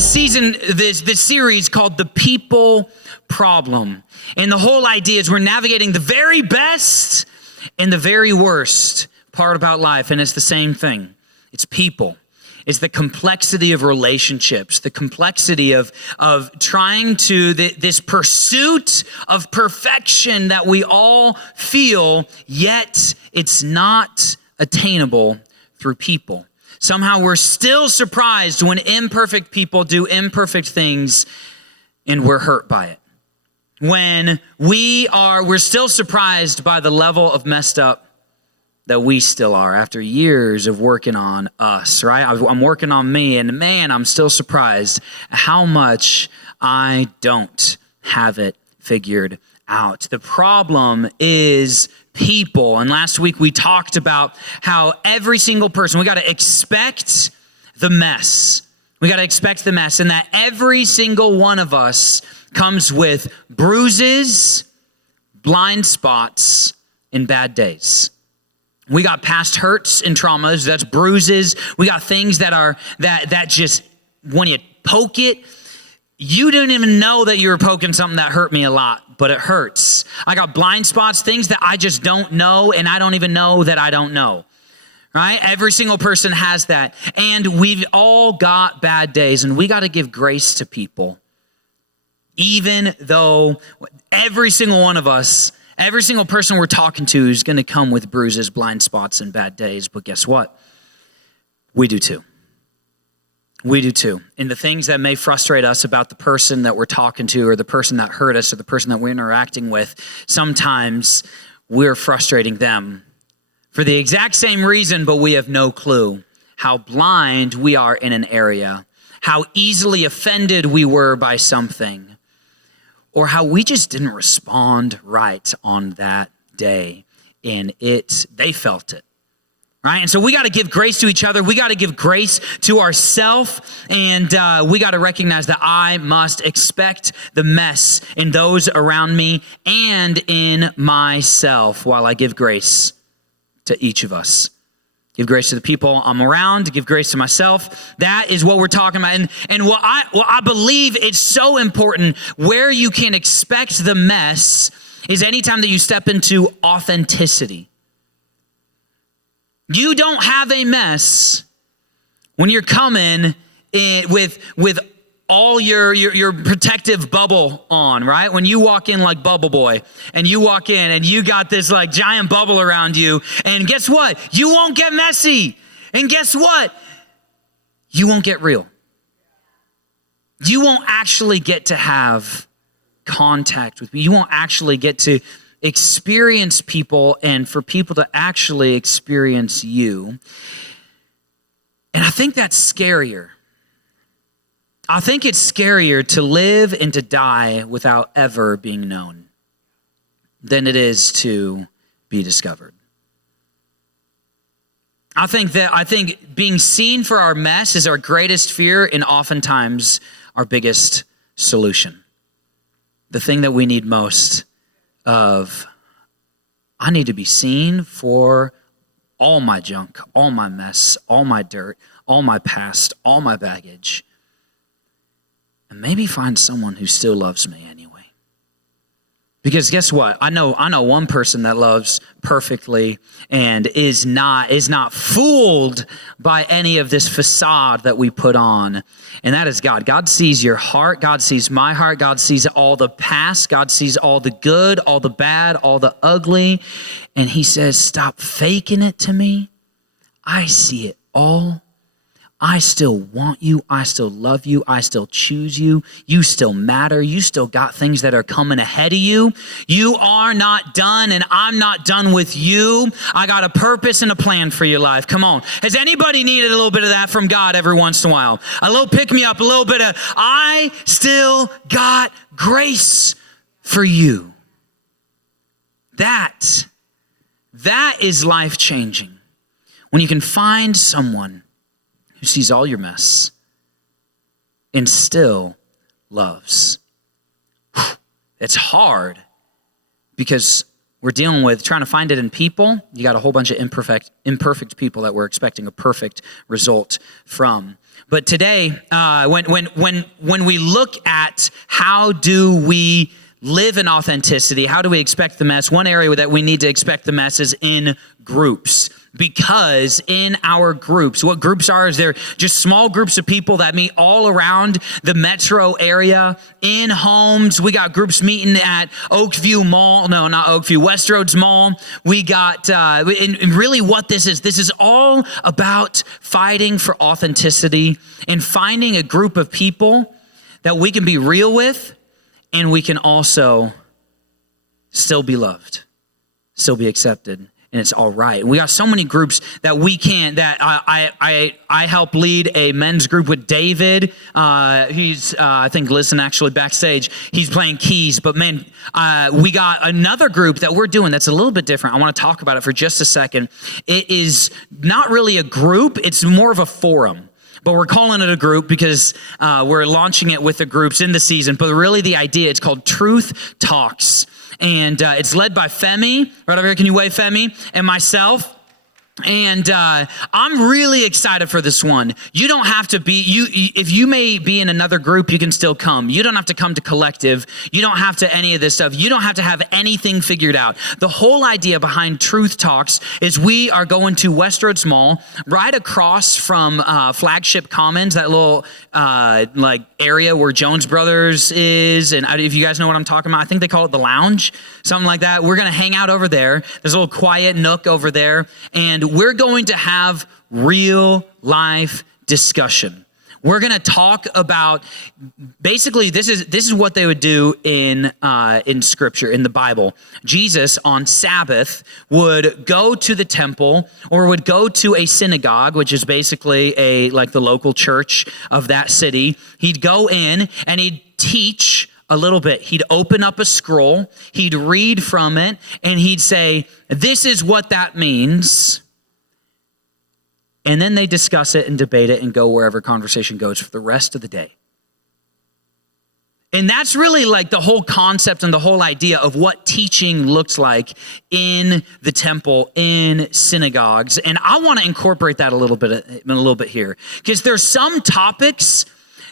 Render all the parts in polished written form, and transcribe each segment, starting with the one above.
this season, this series called The People Problem. And the whole idea is we're navigating the very best and the very worst part about life. And it's the same thing. It's people. It's the complexity of relationships, the complexity of trying to, this pursuit of perfection that we all feel, yet it's not attainable through people. Somehow we're still surprised when imperfect people do imperfect things and we're hurt by it. When we're still surprised by the level of messed up that we still are after years of working on us, right? I'm working on me, and man, I'm still surprised how much I don't have it figured out. The problem is people. And last week we talked about how every single person, we got to expect the mess. We got to expect the mess, and that every single one of us comes with bruises, blind spots, and bad days. We got past hurts and traumas, that's bruises. We got things that just, when you poke it, you didn't even know that you were poking something that hurt me a lot, but it hurts. I got blind spots, things that I just don't know, and I don't even know that I don't know, right? Every single person has that. And we've all got bad days, and we got to give grace to people. Even though every single one of us, every single person we're talking to is going to come with bruises, blind spots, and bad days. But guess what? We do too. We do too. And the things that may frustrate us about the person that we're talking to, or the person that hurt us, or the person that we're interacting with, sometimes we're frustrating them for the exact same reason, but we have no clue how blind we are in an area, how easily offended we were by something, or how we just didn't respond right on that day, and they felt it, right? And so we got to give grace to each other. We got to give grace to ourselves, and we got to recognize that I must expect the mess in those around me and in myself while I give grace to each of us. Give grace to the people I'm around, give grace to myself. That is what we're talking about. And what I believe it's so important, where you can expect the mess is anytime that you step into authenticity. You don't have a mess when you're coming in with all your protective bubble on, right? When you walk in like Bubble Boy, and you walk in and you got this like giant bubble around you, and guess what? You won't get messy. And guess what? You won't get real. You won't actually get to have contact with people. You won't actually get to experience people and for people to actually experience you. And I think that's scarier. I think it's scarier to live and to die without ever being known than it is to be discovered. I think being seen for our mess is our greatest fear and oftentimes our biggest solution. The thing that we need most of, I need to be seen for all my junk, all my mess, all my dirt, all my past, all my baggage. And maybe find someone who still loves me anyway. Because guess what? I know one person that loves perfectly and is not fooled by any of this facade that we put on. And that is God. God sees your heart. God sees my heart. God sees all the past. God sees all the good, all the bad, all the ugly. And he says, stop faking it to me. I see it all. I still want you. I still love you. I still choose you. You still matter. You still got things that are coming ahead of you. You are not done, and I'm not done with you. I got a purpose and a plan for your life. Come on. Has anybody needed a little bit of that from God every once in a while? A little pick me up, a little bit of, I still got grace for you. That is life-changing. When you can find someone who sees all your mess and still loves. It's hard because we're dealing with trying to find it in people. You got a whole bunch of imperfect people that we're expecting a perfect result from. But today, when we look at how do we live in authenticity, how do we expect the mess? One area that we need to expect the mess is in groups. Because in our groups, what groups are is they're just small groups of people that meet all around the metro area in homes. We got groups meeting at Oakview Mall. No, not Oakview, Westroads Mall. We got, and really what this is all about fighting for authenticity and finding a group of people that we can be real with and we can also still be loved, still be accepted. And it's all right. We got so many groups that we can, that I help lead a men's group with David. He's, I think, listen, actually backstage, he's playing keys. But man, we got another group that we're doing that's a little bit different. I want to talk about it for just a second. It is not really a group. It's more of a forum. But we're calling it a group because we're launching it with the groups in the season. But really the idea, it's called Truth Talks. And it's led by Femi. Right over here, can you wave, Femi? And myself. And I'm really excited for this one. You don't have to be, if you may be in another group, you can still come. You don't have to come to Collective. You don't have to any of this stuff. You don't have to have anything figured out. The whole idea behind Truth Talks is we are going to Westroads Mall, right across from Flagship Commons, that little like area where Jones Brothers is. And if you guys know what I'm talking about, I think they call it the Lounge, something like that. We're going to hang out over there. There's a little quiet nook over there. And we're going to have real life discussion. We're going to talk about, basically, this is what they would do in Scripture, in the Bible. Jesus on Sabbath would go to the temple or would go to a synagogue, which is basically like the local church of that city. He'd go in and he'd teach a little bit. He'd open up a scroll, he'd read from it, and he'd say, this is what that means. And then they discuss it and debate it and go wherever conversation goes for the rest of the day. And that's really like the whole concept and the whole idea of what teaching looks like in the temple, in synagogues. And I want to incorporate that a little bit here. Because there's some topics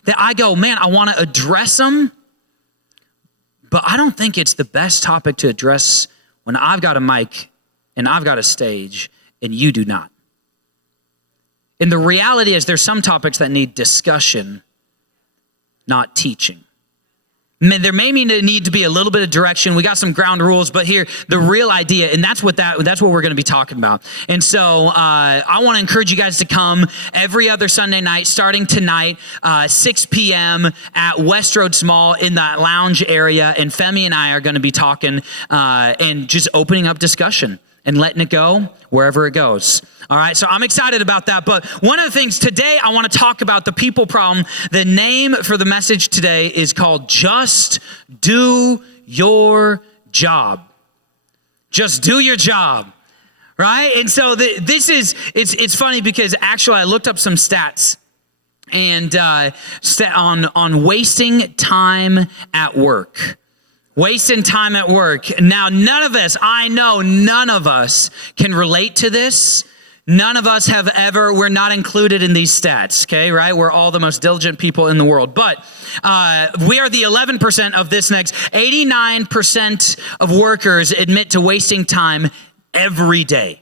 that I go, man, I want to address them, but I don't think it's the best topic to address when I've got a mic and I've got a stage and you do not. And the reality is there's some topics that need discussion, not teaching. There may need to be a little bit of direction. We got some ground rules, but here, the real idea, and that's what we're going to be talking about. And so I want to encourage you guys to come every other Sunday night, starting tonight, 6 p.m. at Westroads Mall in that lounge area. And Femi and I are going to be talking and just opening up discussion and letting it go wherever it goes. All right, so I'm excited about that. But one of the things today, I want to talk about the people problem. The name for the message today is called Just Do Your Job. Just do your job, right? And so it's funny because actually I looked up some stats and on wasting time at work. Wasting time at work. Now, I know none of us can relate to this. None of us we're not included in these stats, okay, right? We're all the most diligent people in the world. But we are the 11% of this next. 89% of workers admit to wasting time every day.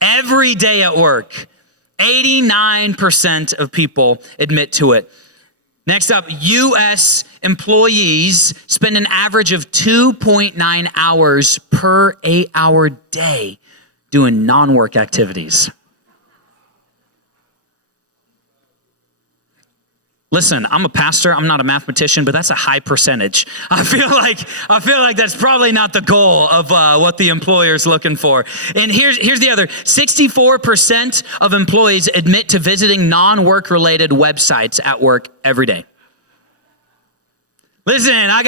Every day at work. 89% of people admit to it. Next up, U.S. employees spend an average of 2.9 hours per 8-hour day doing non-work activities. Listen, I'm a pastor. I'm not a mathematician, but that's a high percentage. I feel like that's probably not the goal of what the employer's looking for. And here's the other: 64% of employees admit to visiting non-work related websites at work every day. Listen, I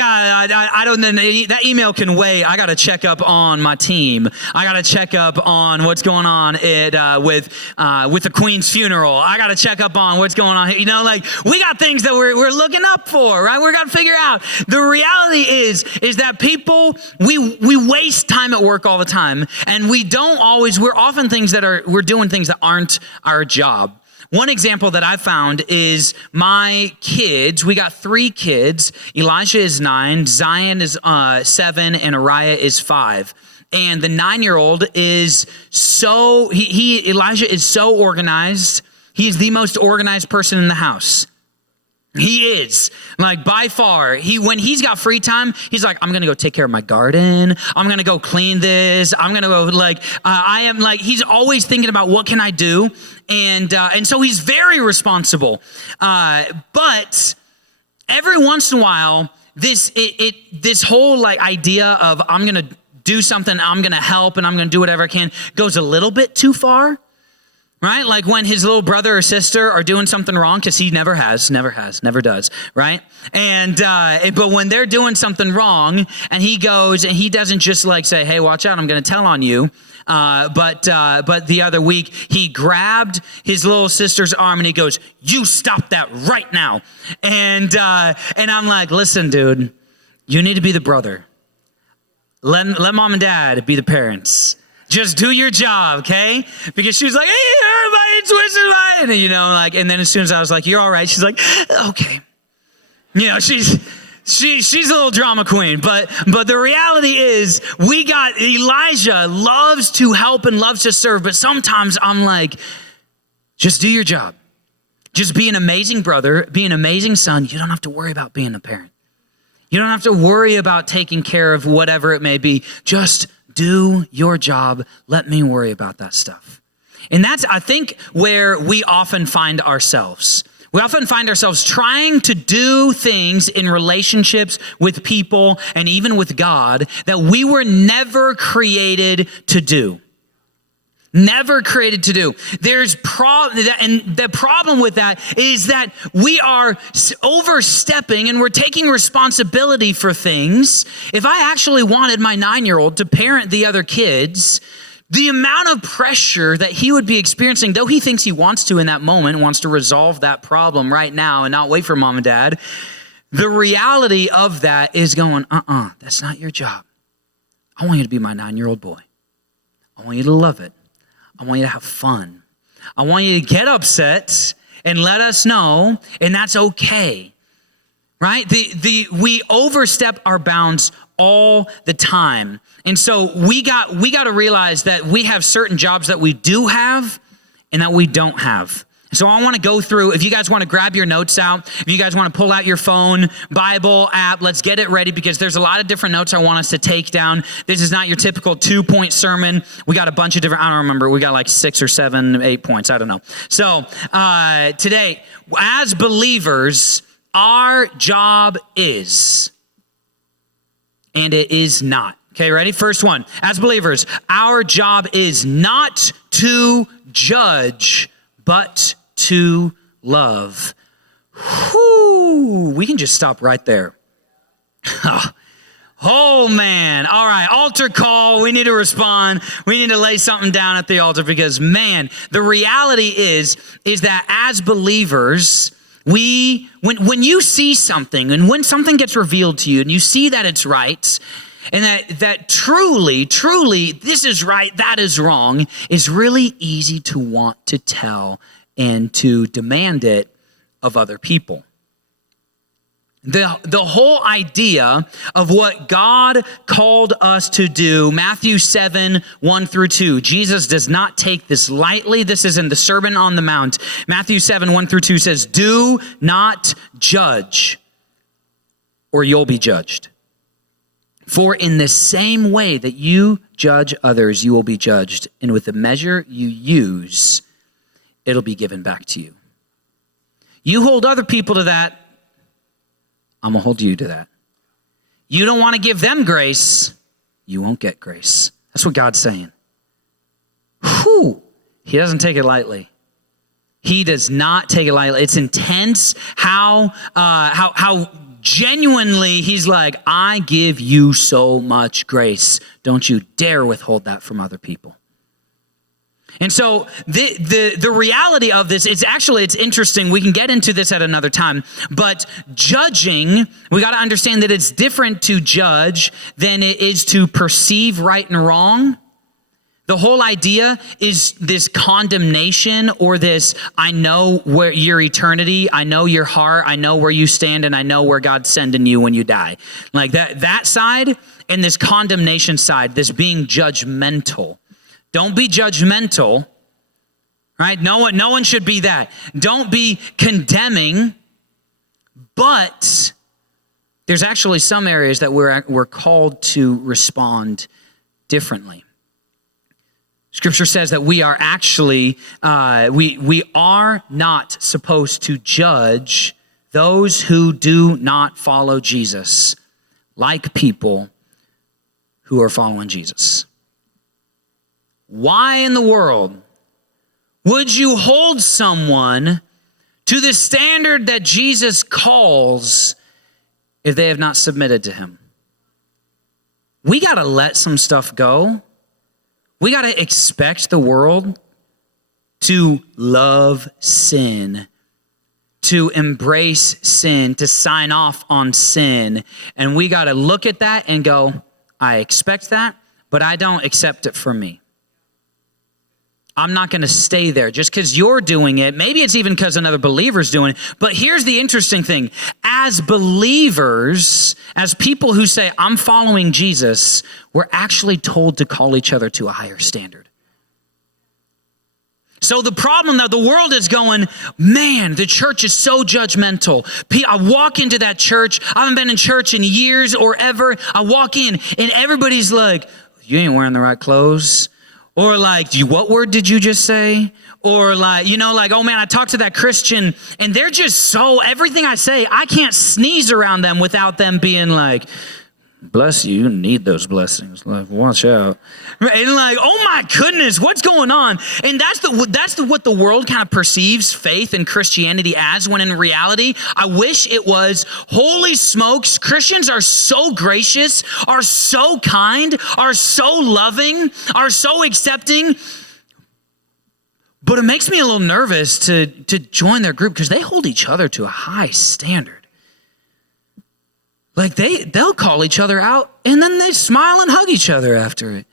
don't, that email can wait. I got to check up on my team. I got to check up on what's going on with the Queen's funeral. I got to check up on what's going on here. You know, like, we got things that we're looking up for, right? We're got to figure out. The reality is that people, we waste time at work all the time, and we're doing things that aren't our job. One example that I found is my kids. We got 3 kids. Elijah is 9, Zion is 7, and Ariah is 5. And the 9-year-old is Elijah is so organized. He's the most organized person in the house. He is, like, by far. When he's got free time, he's like, I'm going to go take care of my garden. I'm going to go clean this. I'm going to go, he's always thinking about what can I do? And so he's very responsible. But every once in a while, this whole, like, idea of I'm going to do something, I'm going to help, and I'm going to do whatever I can goes a little bit too far. Right? Like when his little brother or sister are doing something wrong, because he never does, right? And but when they're doing something wrong, and he goes and he doesn't just like say, hey, watch out, I'm going to tell on you. But the other week, he grabbed his little sister's arm and he goes, you stop that right now. And I'm like, listen, dude, you need to be the brother. Let mom and dad be the parents. Just do your job, okay? Because she was like, hey, everybody twisted my, and you know, like, and then as soon as I was like, you're all right, she's like, okay. You know, she's a little drama queen, but the reality is, we got Elijah loves to help and loves to serve, but sometimes I'm like, just do your job. Just be an amazing brother, be an amazing son. You don't have to worry about being a parent. You don't have to worry about taking care of whatever it may be. Just do your job. Let me worry about that stuff. And that's, I think, where we often find ourselves. We often find ourselves trying to do things in relationships with people and even with God that we were never created to do. Never created to do. And the problem with that is that we are overstepping and we're taking responsibility for things. If I actually wanted my 9-year-old to parent the other kids, the amount of pressure that he would be experiencing, though he thinks he wants to in that moment, wants to resolve that problem right now and not wait for mom and dad, the reality of that is going, that's not your job. I want you to be my 9-year-old boy. I want you to love it. I want you to have fun. I want you to get upset and let us know, and that's okay, right? We overstep our bounds all the time. And so we got to realize that we have certain jobs that we do have and that we don't have. So I want to go through, if you guys want to grab your notes out, if you guys want to pull out your phone, Bible app, let's get it ready because there's a lot of different notes I want us to take down. This is not your typical 2-point sermon. We got a bunch of different, I don't remember, we got like 6 or 7, 8 points, I don't know. So today, as believers, our job is, and it is not. Okay, ready? First one, as believers, our job is not to judge, but to love. Whew, we can just stop right there. Oh man. All right. Altar call. We need to respond. We need to lay something down at the altar because man, the reality is that as believers, when you see something and when something gets revealed to you and you see that it's right and that truly, this is right, that is wrong, is really easy to want to tell and to demand it of other people. The whole idea of what God called us to do, Matthew 7, 1 through 2, Jesus does not take this lightly. This is in the Sermon on the Mount. Matthew 7, 1 through 2 says, do not judge, or you'll be judged. For in the same way that you judge others, you will be judged. And with the measure you use, it'll be given back to you. You hold other people to that, I'm going to hold you to that. You don't want to give them grace, you won't get grace. That's what God's saying. Whew. He doesn't take it lightly. He does not take it lightly. It's intense how genuinely, he's like, I give you so much grace. Don't you dare withhold that from other people. And so the reality of this is actually, it's interesting. We can get into this at another time, but judging, we got to understand that it's different to judge than it is to perceive right and wrong. The whole idea is this condemnation or this, I know where your eternity, I know your heart, I know where you stand, and I know where God's sending you when you die. Like that side and this condemnation side, this being judgmental. Don't be judgmental, right? No one should be that. Don't be condemning, but there's actually some areas that we're called to respond differently. Scripture says that we are actually, we are not supposed to judge those who do not follow Jesus like people who are following Jesus. Why in the world would you hold someone to the standard that Jesus calls if they have not submitted to him? We got to let some stuff go. We got to expect the world to love sin, to embrace sin, to sign off on sin. And we got to look at that and go, I expect that, but I don't accept it for me. I'm not going to stay there just because you're doing it. Maybe it's even because another believer's doing it. But here's the interesting thing. As believers, as people who say, I'm following Jesus, we're actually told to call each other to a higher standard. So the problem that the world is going, man, the church is so judgmental. I walk into that church. I haven't been in church in years or ever. I walk in and everybody's like, you ain't wearing the right clothes. Or like, what word did you just say? Or like, oh man, I talked to that Christian and they're just so, everything I say, I can't sneeze around them without them being like, bless you, you need those blessings. Like, watch out. And like, oh my goodness, what's going on? And that's what the world kind of perceives faith and Christianity as, when in reality, I wish it was, holy smokes, Christians are so gracious, are so kind, are so loving, are so accepting. But it makes me a little nervous to join their group because they hold each other to a high standard. Like they'll call each other out and then they smile and hug each other after it.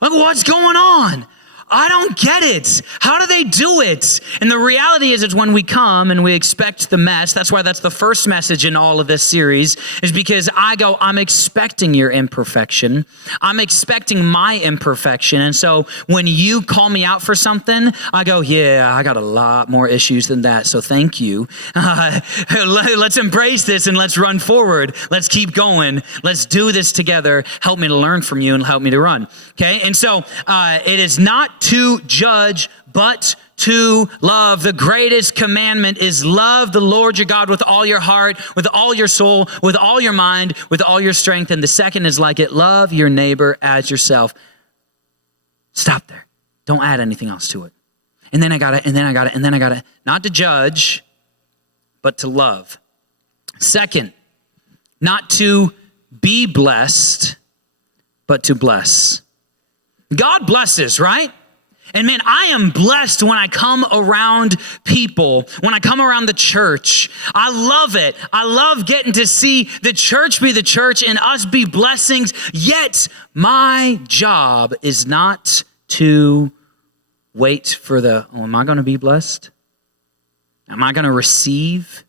Like, what's going on? I don't get it. How do they do it? And the reality is, it's when we come and we expect the mess. That's why that's the first message in all of this series, is because I'm expecting your imperfection. I'm expecting my imperfection. And so when you call me out for something, I go, yeah, I got a lot more issues than that. So thank you. Let's embrace this and let's run forward. Let's keep going. Let's do this together. Help me to learn from you and help me to run. Okay. And so it is not to judge, but to love. The greatest commandment is love the Lord your God with all your heart, with all your soul, with all your mind, with all your strength. And the second is like it, love your neighbor as yourself. Stop there. Don't add anything else to it. And then I got it. Not to judge, but to love. Second, not to be blessed, but to bless. God blesses, right? And man, I am blessed when I come around people, when I come around the church. I love it. I love getting to see the church be the church and us be blessings. Yet my job is not to wait for am I going to be blessed? Am I going to receive?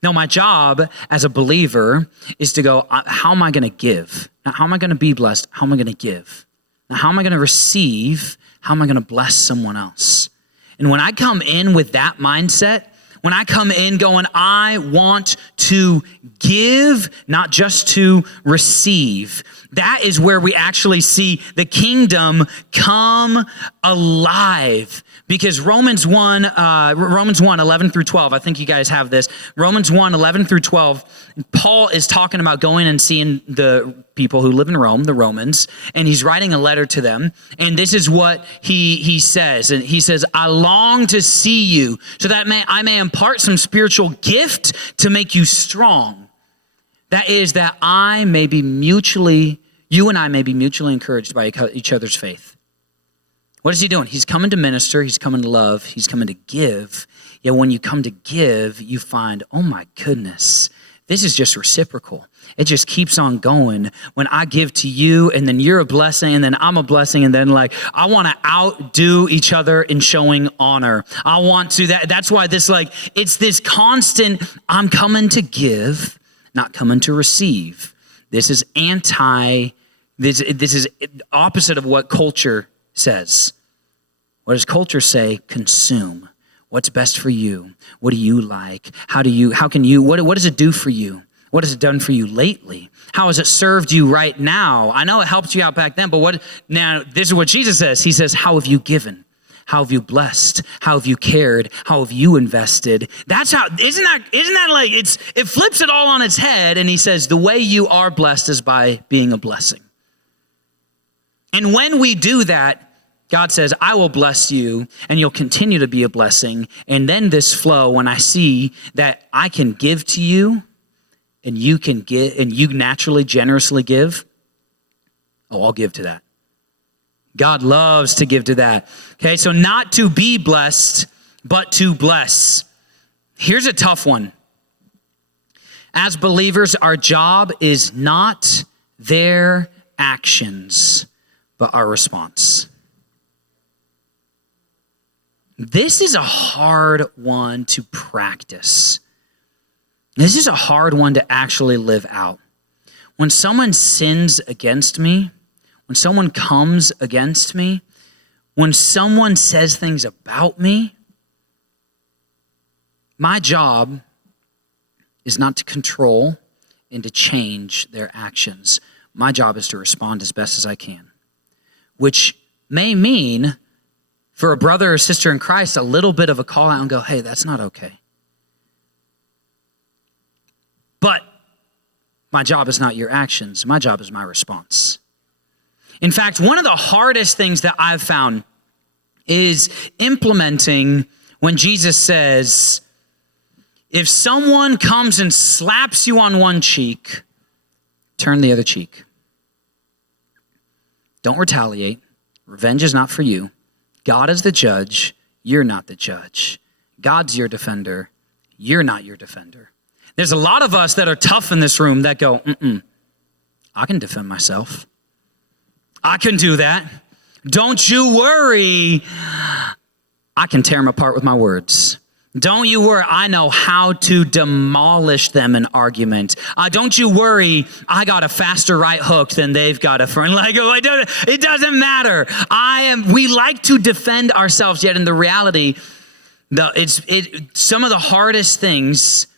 No, my job as a believer is to go, how am I going to give? Now, how am I going to be blessed? How am I going to give? Now, how am I going to receive? How am I going to bless someone else? And when I come in with that mindset, when I come in going, I want to give, not just to receive, that is where we actually see the kingdom come alive. Because Romans 1, 11 through 12, I think you guys have this. Romans 1, 11 through 12, Paul is talking about going and seeing the people who live in Rome, the Romans, and he's writing a letter to them. And this is what he says. And he says, I long to see you so that I may impart some spiritual gift to make you strong. That is that you and I may be mutually encouraged by each other's faith. What is he doing? He's coming to minister. He's coming to love. He's coming to give. Yet when you come to give, you find, oh my goodness, this is just reciprocal. It just keeps on going. When I give to you and then you're a blessing and then I'm a blessing and then I want to outdo each other in showing honor. I want to, that's why it's this constant, I'm coming to give, not coming to receive. This is this is opposite of what culture says. What does culture say? Consume. What's best for you? What do you like? What does it do for you? What has it done for you lately? How has it served you right now? I know it helped you out back then, but now this is what Jesus says. He says, how have you given? How have you blessed? How have you cared? How have you invested? That's how, isn't that like, it flips it all on its head. And he says, the way you are blessed is by being a blessing. And when we do that, God says, I will bless you and you'll continue to be a blessing. And then this flow, when I see that I can give to you and you can get, and you naturally, generously give, I'll give to that. God loves to give to that. Okay, so not to be blessed, but to bless. Here's a tough one. As believers, our job is not their actions, but our response. This is a hard one to practice. This is a hard one to actually live out. When someone sins against me, when someone comes against me, when someone says things about me, my job is not to control and to change their actions. My job is to respond as best as I can, which may mean for a brother or sister in Christ, a little bit of a call out and go, hey, that's not okay. But my job is not your actions. My job is my response. In fact, one of the hardest things that I've found is implementing when Jesus says, if someone comes and slaps you on one cheek, turn the other cheek. Don't retaliate. Revenge is not for you. God is the judge. You're not the judge. God's your defender. You're not your defender. There's a lot of us that are tough in this room that go, I can defend myself. I can do that. Don't you worry. I can tear them apart with my words. Don't you worry. I know how to demolish them in argument. Don't you worry. I got a faster right hook than they've got a front. It doesn't matter. We like to defend ourselves, yet in the reality, some of the hardest things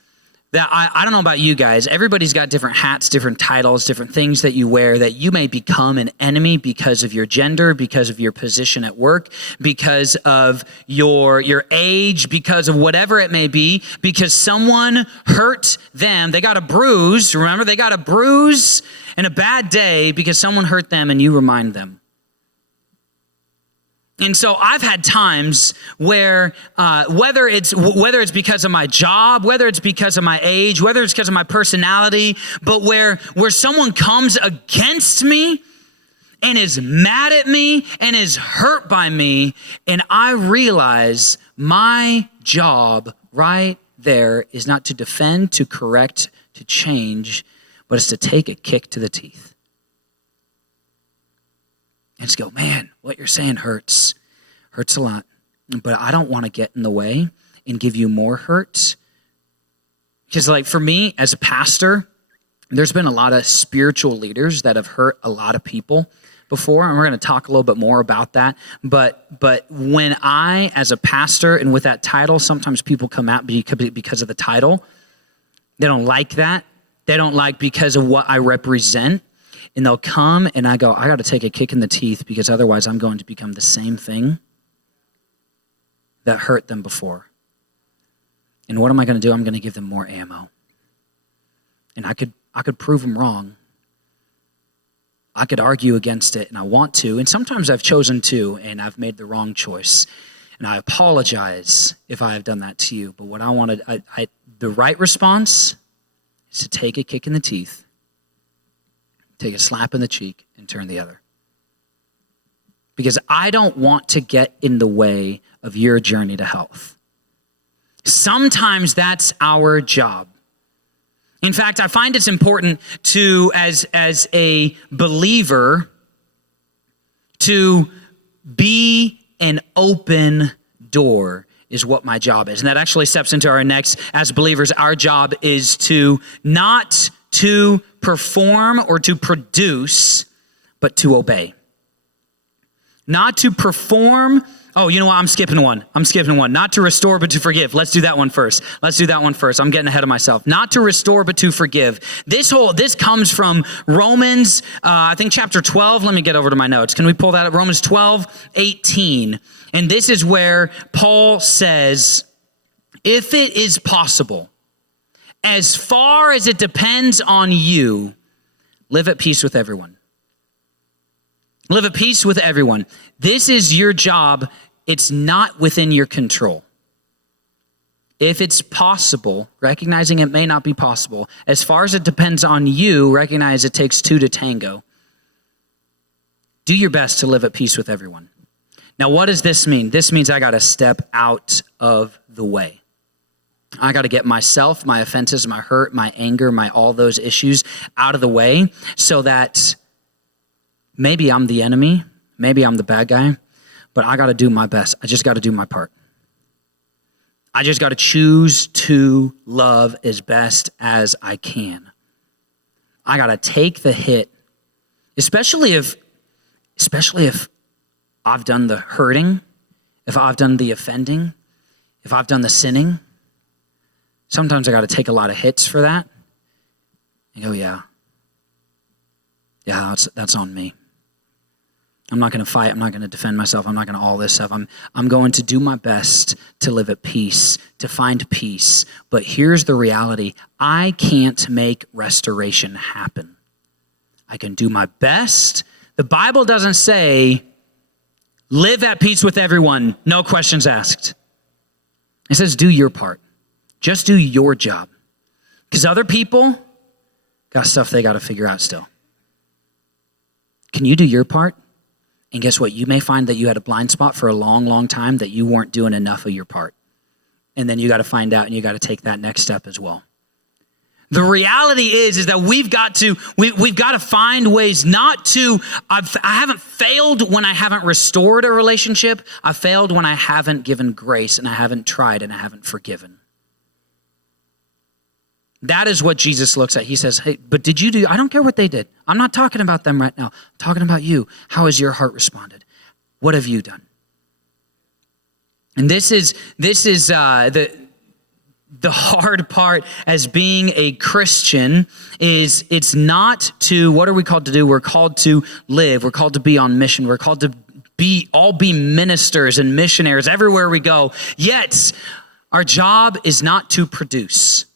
that I don't know about you guys. Everybody's got different hats, different titles, different things that you wear that you may become an enemy because of your gender, because of your position at work, because of your age, because of whatever it may be, because someone hurt them. They got a bruise. Remember, they got a bruise and a bad day because someone hurt them and you remind them. And so I've had times where whether it's because of my job, whether it's because of my age, whether it's because of my personality, but where someone comes against me and is mad at me and is hurt by me, and I realize my job right there is not to defend, to correct, to change, but it's to take a kick to the teeth. And just go, man, what you're saying hurts a lot, but I don't want to get in the way and give you more hurt. Because for me as a pastor, there's been a lot of spiritual leaders that have hurt a lot of people before, and we're going to talk a little bit more about that. But when I, as a pastor, and with that title, sometimes people come out because of the title. They don't like that. They don't like because of what I represent. And they'll come and I go, I got to take a kick in the teeth because otherwise I'm going to become the same thing that hurt them before. And what am I going to do? I'm going to give them more ammo. And I could prove them wrong. I could argue against it, and I want to, and sometimes I've chosen to, and I've made the wrong choice. And I apologize if I have done that to you. But what I wanted, the right response is to take a kick in the teeth, take a slap in the cheek, and turn the other. Because I don't want to get in the way of your journey to health. Sometimes that's our job. In fact, I find it's important to, as a believer, to be an open door is what my job is. And that actually steps into our next, as believers, our job is to not to perform or to produce, but to obey. Not to perform. Oh, you know what? I'm skipping one. Not to restore, but to forgive. Let's do that one first. I'm getting ahead of myself. Not to restore, but to forgive. This comes from Romans, I think chapter 12. Let me get over to my notes. Can we pull that up? Romans 12:18. And this is where Paul says, if it is possible, as far as it depends on you, live at peace with everyone. Live at peace with everyone. This is your job. It's not within your control. If it's possible, recognizing it may not be possible, as far as it depends on you, recognize it takes two to tango. Do your best to live at peace with everyone. Now, what does this mean? This means I got to step out of the way. I got to get myself, my offenses, my hurt, my anger, my all those issues out of the way so that maybe I'm the enemy, maybe I'm the bad guy, but I got to do my best. I just got to do my part. I just got to choose to love as best as I can. I got to take the hit, especially if I've done the hurting, if I've done the offending, if I've done the sinning. Sometimes I got to take a lot of hits for that. And go, yeah, that's on me. I'm not going to fight. I'm not going to defend myself. I'm not going to all this stuff. I'm going to do my best to live at peace, to find peace. But here's the reality. I can't make restoration happen. I can do my best. The Bible doesn't say, live at peace with everyone, no questions asked. It says, do your part. Just do your job. Because other people got stuff they got to figure out still. Can you do your part? And guess what? You may find that you had a blind spot for a long, long time that you weren't doing enough of your part. And then you got to find out and you got to take that next step as well. The reality is that we've got to find ways not to, I haven't failed when I haven't restored a relationship. I failed when I haven't given grace and I haven't tried and I haven't forgiven. That is what Jesus looks at. He says, hey, but did you do, I don't care what they did. I'm not talking about them right now. I'm talking about you. How has your heart responded? What have you done? And this is the hard part as being a Christian is it's not to, what are we called to do? We're called to live. We're called to be on mission. We're called to be ministers and missionaries everywhere we go. Yet our job is not to produce.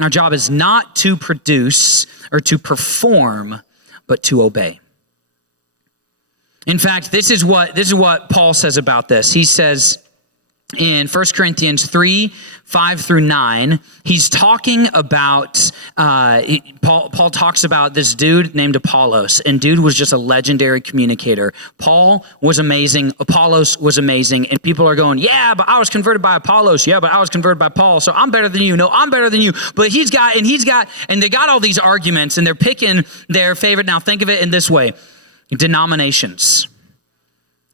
Our job is not to produce or to perform, but to obey. In fact, this is what Paul says about this. He says in 1 Corinthians 3:5-9, he's talking about, Paul talks about this dude named Apollos, and dude was just a legendary communicator. Paul was amazing, Apollos was amazing, and people are going, yeah, but I was converted by Apollos, yeah, but I was converted by Paul, so I'm better than you, no, I'm better than you, but and they got all these arguments, and they're picking their favorite. Now think of it in this way, denominations.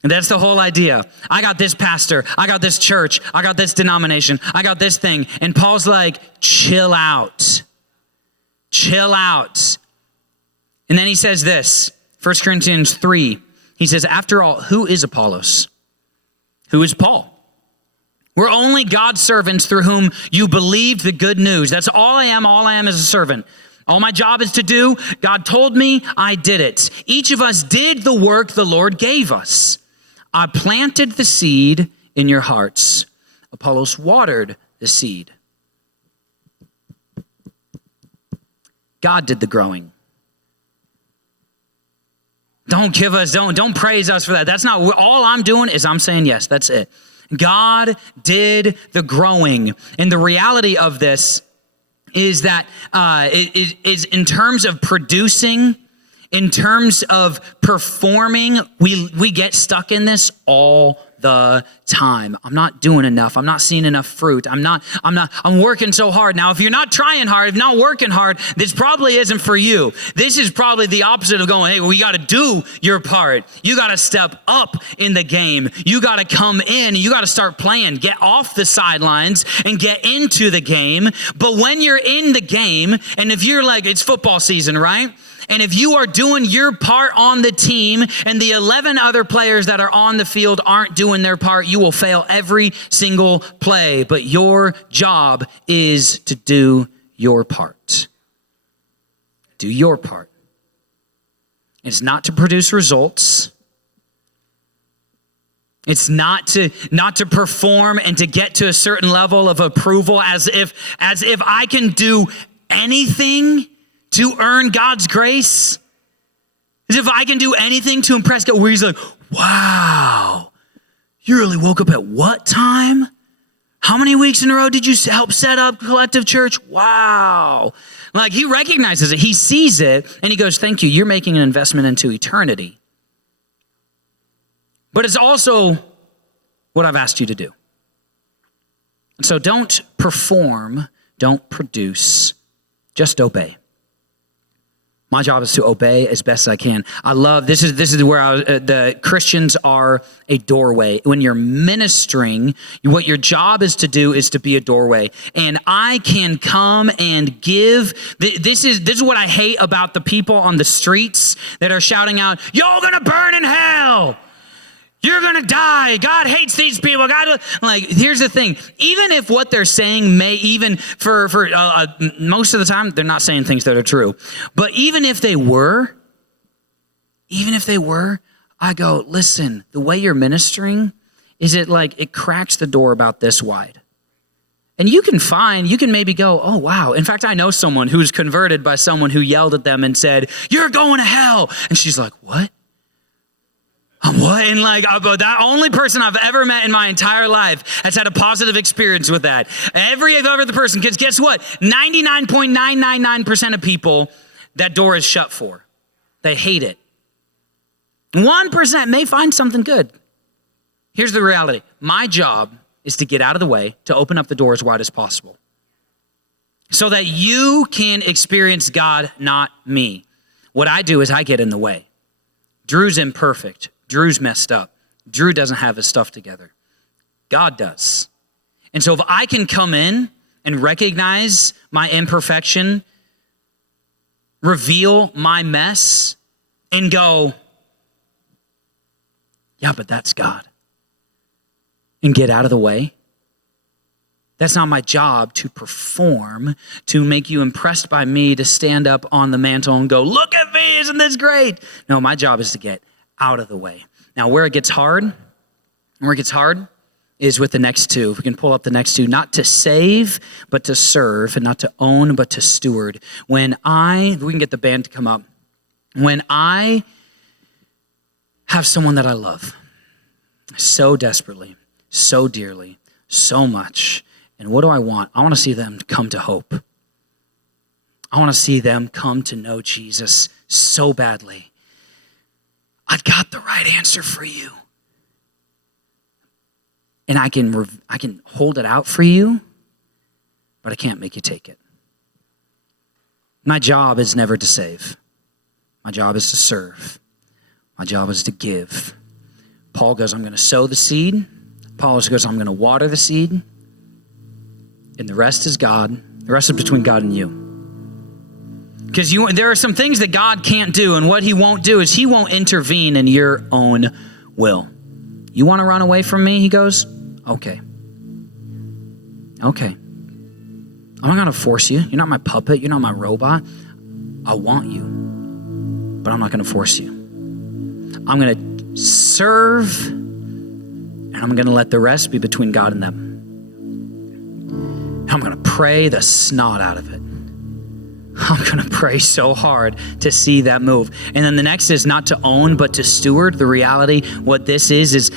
And that's the whole idea. I got this pastor, I got this church, I got this denomination, I got this thing. And Paul's like, chill out. And then he says this, 1 Corinthians 3, he says, after all, who is Apollos? Who is Paul? We're only God's servants through whom you believed the good news. That's all I am is a servant. All my job is to do, God told me, I did it. Each of us did the work the Lord gave us. I planted the seed in your hearts. Apollos watered the seed. God did the growing. Don't give us, don't praise us for that. That's not, all I'm doing is I'm saying yes, that's it. God did the growing. And the reality of this is that is in terms of producing, in terms of performing, we get stuck in this all the time. I'm not doing enough. I'm not seeing enough fruit. I'm working so hard. Now, if you're not trying hard, if you're not working hard, this probably isn't for you. This is probably the opposite of going, hey, well, you got to do your part. You got to step up in the game. You got to come in. You got to start playing. Get off the sidelines and get into the game. But when you're in the game, and if you're like, it's football season, right? And if you are doing your part on the team and the 11 other players that are on the field aren't doing their part, you will fail every single play. But your job is to do your part. Do your part. It's not to produce results. It's not to perform and to get to a certain level of approval as if I can do anything to earn God's grace, as if I can do anything to impress God, where he's like, wow, you really woke up at what time? How many weeks in a row did you help set up Collective Church? Wow. Like, he recognizes it, he sees it, and he goes, thank you, you're making an investment into eternity. But it's also what I've asked you to do. And so don't perform, don't produce, just obey. My job is to obey as best as I can. I love, this is where the Christians are a doorway. When you're ministering, what your job is to do is to be a doorway. And I can come and give, this is what I hate about the people on the streets that are shouting out, y'all gonna burn in hell. You're going to die. God hates these people. God, like, here's the thing. Even if what they're saying may even for most of the time, they're not saying things that are true. But even if they were, I go, listen, the way you're ministering, is it like it cracks the door about this wide. And you can maybe go, oh, wow. In fact, I know someone who's converted by someone who yelled at them and said, you're going to hell. And she's like, what? What? And like, that only person I've ever met in my entire life has had a positive experience with that. Every other person, because guess what? 99.999% of people, that door is shut for. They hate it. 1% may find something good. Here's the reality. My job is to get out of the way, to open up the door as wide as possible, so that you can experience God, not me. What I do is I get in the way. Drew's imperfect. Drew's messed up. Drew doesn't have his stuff together. God does. And so if I can come in and recognize my imperfection, reveal my mess, and go, yeah, but that's God, and get out of the way. That's not my job to perform, to make you impressed by me, to stand up on the mantle and go, look at me, isn't this great? No, my job is to get out of the way. Now, where it gets hard is with the next two. If we can pull up the next two, not to save, but to serve, and not to own, but to steward. We can get the band to come up. When I have someone that I love so desperately, so dearly, so much, and what do I want? I want to see them come to hope. I want to see them come to know Jesus so badly. I've got the right answer for you. And I can hold it out for you, but I can't make you take it. My job is never to save. My job is to serve. My job is to give. Paul goes, I'm going to sow the seed. Apollos goes, I'm going to water the seed. And the rest is God. The rest is between God and you. Because there are some things that God can't do, and what he won't do is he won't intervene in your own will. You want to run away from me, he goes, okay. I'm not going to force you. You're not my puppet. You're not my robot. I want you, but I'm not going to force you. I'm going to serve, and I'm going to let the rest be between God and them. I'm going to pray the snot out of it. I'm going to pray so hard to see that move. And then the next is not to own, but to steward. The reality, what this is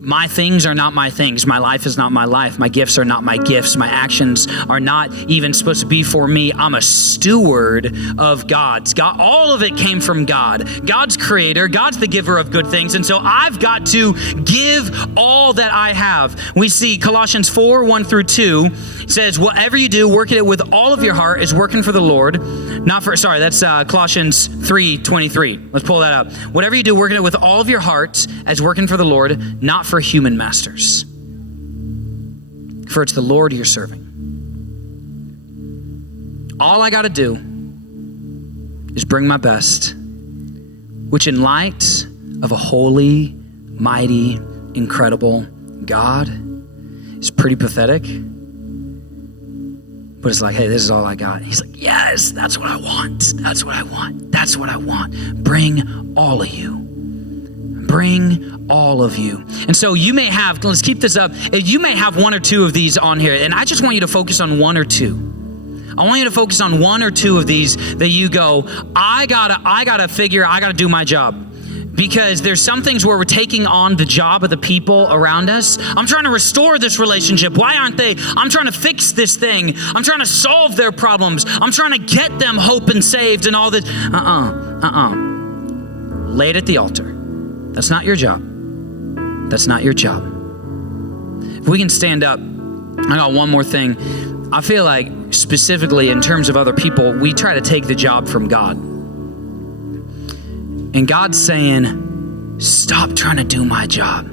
my things are not my things. My life is not my life. My gifts are not my gifts. My actions are not even supposed to be for me. I'm a steward of God's. God, all of it came from God. God's creator. God's the giver of good things. And so I've got to give all that I have. We see Colossians 4:1-2 says, whatever you do, work at it with all of your heart as working for the Lord. That's Colossians 3:23. Let's pull that up. Whatever you do, work at it with all of your heart as working for the Lord, not for human masters. For it's the Lord you're serving. All I got to do is bring my best, which in light of a holy, mighty, incredible God is pretty pathetic. But it's like, hey, this is all I got. He's like, yes, that's what I want. That's what I want. That's what I want. Bring all of you. Bring all of you. And so you may have, let's keep this up. You may have one or two of these on here. And I just want you to focus on one or two. I want you to focus on one or two of these that you go, I gotta do my job. Because there's some things where we're taking on the job of the people around us. I'm trying to restore this relationship. Why aren't they? I'm trying to fix this thing. I'm trying to solve their problems. I'm trying to get them hope and saved and all this. Lay it at the altar. That's not your job. That's not your job. If we can stand up, I got one more thing. I feel like specifically in terms of other people, we try to take the job from God. And God's saying, stop trying to do my job.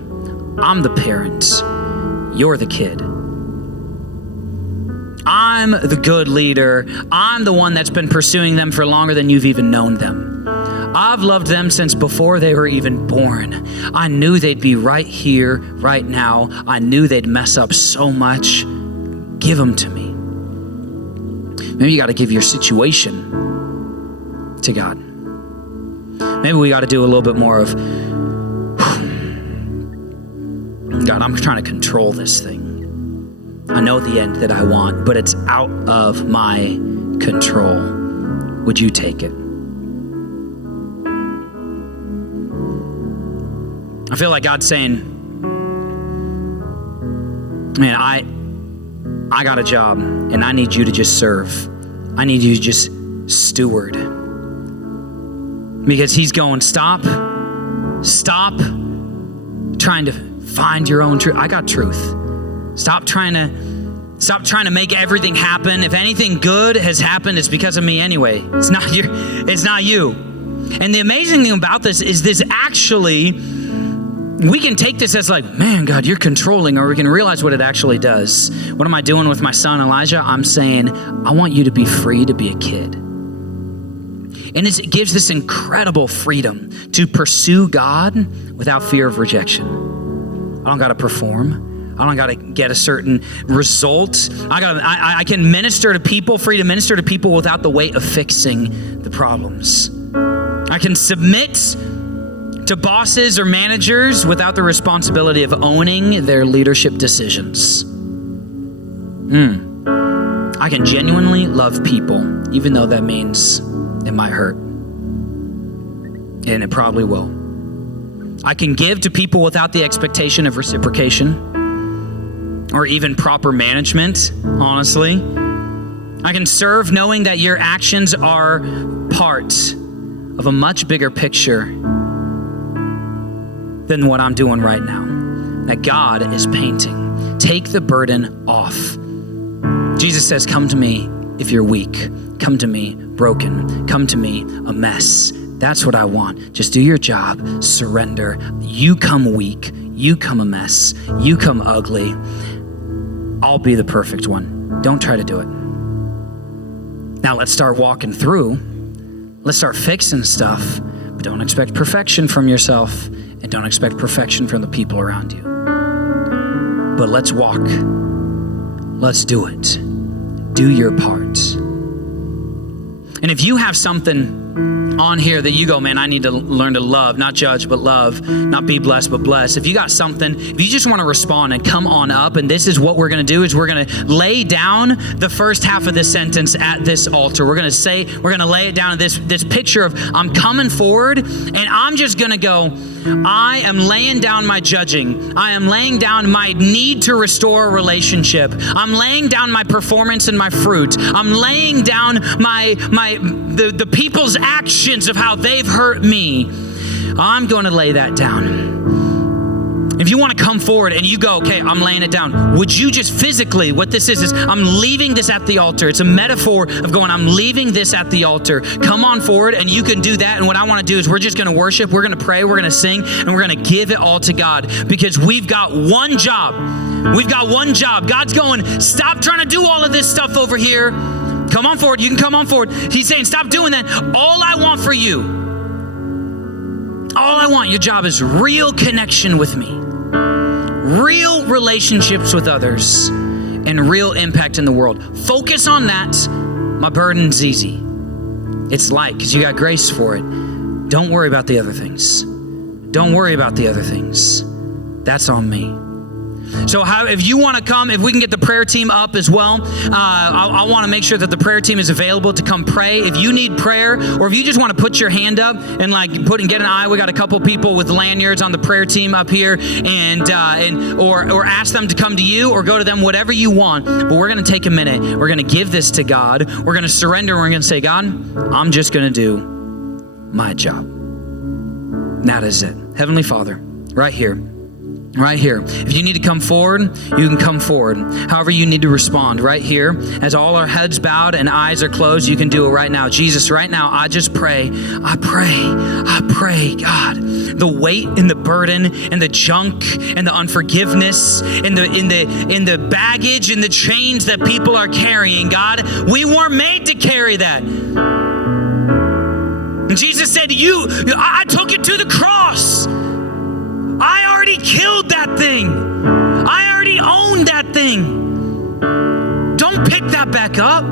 I'm the parent. You're the kid. I'm the good leader. I'm the one that's been pursuing them for longer than you've even known them. I've loved them since before they were even born. I knew they'd be right here, right now. I knew they'd mess up so much. Give them to me. Maybe you got to give your situation to God. Maybe we got to do a little bit more of, God, I'm trying to control this thing. I know the end that I want, but it's out of my control. Would you take it? I feel like God's saying, man, I got a job and I need you to just serve. I need you to just steward. Because he's going, stop trying to find your own truth. I got truth. Stop trying to make everything happen. If anything good has happened, it's because of me anyway. It's not you. And the amazing thing about this is this actually, we can take this as like, man, God, you're controlling, or we can realize what it actually does. What am I doing with my son, Elijah? I'm saying, I want you to be free to be a kid. And it gives this incredible freedom to pursue God without fear of rejection. I don't got to perform. I don't got to get a certain result. I can minister to people, free to minister to people without the weight of fixing the problems. I can submit to bosses or managers without the responsibility of owning their leadership decisions. I can genuinely love people, even though that means it might hurt. And it probably will. I can give to people without the expectation of reciprocation or even proper management, honestly. I can serve knowing that your actions are part of a much bigger picture than what I'm doing right now, that God is painting. Take the burden off. Jesus says, come to me if you're weak. Come to me broken. Come to me a mess. That's what I want. Just do your job. Surrender. You come weak. You come a mess. You come ugly. I'll be the perfect one. Don't try to do it. Now let's start walking through. Let's start fixing stuff. But don't expect perfection from yourself, and don't expect perfection from the people around you. But let's walk. Let's do it. Do your part. And if you have something on here that you go, man, I need to learn to love, not judge, but love, not be blessed, but bless. If you got something, if you just want to respond and come on up, and this is what we're going to do, is we're going to lay down the first half of this sentence at this altar. We're going to lay it down in this picture of I'm coming forward, and I'm just going to go, I am laying down my judging. I am laying down my need to restore a relationship. I'm laying down my performance and my fruit. I'm laying down the people's actions of how they've hurt me. I'm going to lay that down. If you want to come forward and you go, okay, I'm laying it down, would you just physically, what this is I'm leaving this at the altar. It's a metaphor of going, I'm leaving this at the altar. Come on forward and you can do that. And what I want to do is we're just going to worship, we're going to pray, we're going to sing, and we're going to give it all to God, because we've got one job. We've got one job. God's going, stop trying to do all of this stuff over here. Come on forward. You can come on forward. He's saying, stop doing that. All I want for you, all I want, your job is real connection with me. Real relationships with others, and real impact in the world. Focus on that. My burden's easy. It's light because you got grace for it. Don't worry about the other things. Don't worry about the other things. That's on me. So if you want to come, if we can get the prayer team up as well, I want to make sure that the prayer team is available to come pray. If you need prayer, or if you just want to put your hand up and get an eye, we got a couple people with lanyards on the prayer team up here, or ask them to come to you, or go to them, whatever you want. But we're going to take a minute. We're going to give this to God. We're going to surrender. We're going to say, God, I'm just going to do my job. And that is it. Heavenly Father, right here. Right here. If you need to come forward, you can come forward. However you need to respond, right here. As all our heads bowed and eyes are closed, you can do it right now. Jesus, right now, I just pray. I pray, God, the weight and the burden and the junk and the unforgiveness and the baggage and the chains that people are carrying, God, we weren't made to carry that. And Jesus said, I took it to the cross. I already killed that thing. I already owned that thing. Don't pick that back up.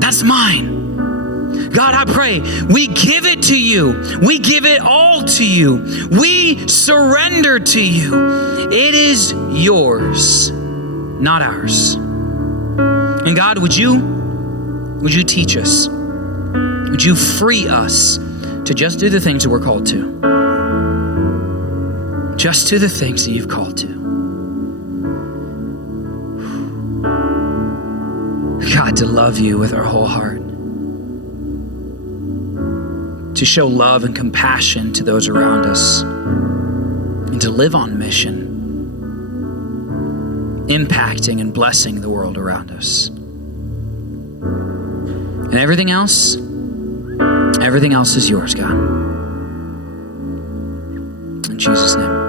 That's mine. God, I pray we give it to you. We give it all to you. We surrender to you. It is yours, not ours. And God, would you teach us? Would you free us to just do the things that we're called to? Just to the things that you've called to. God, to love you with our whole heart. To show love and compassion to those around us. And to live on mission. Impacting and blessing the world around us. And everything else is yours, God. In Jesus' name.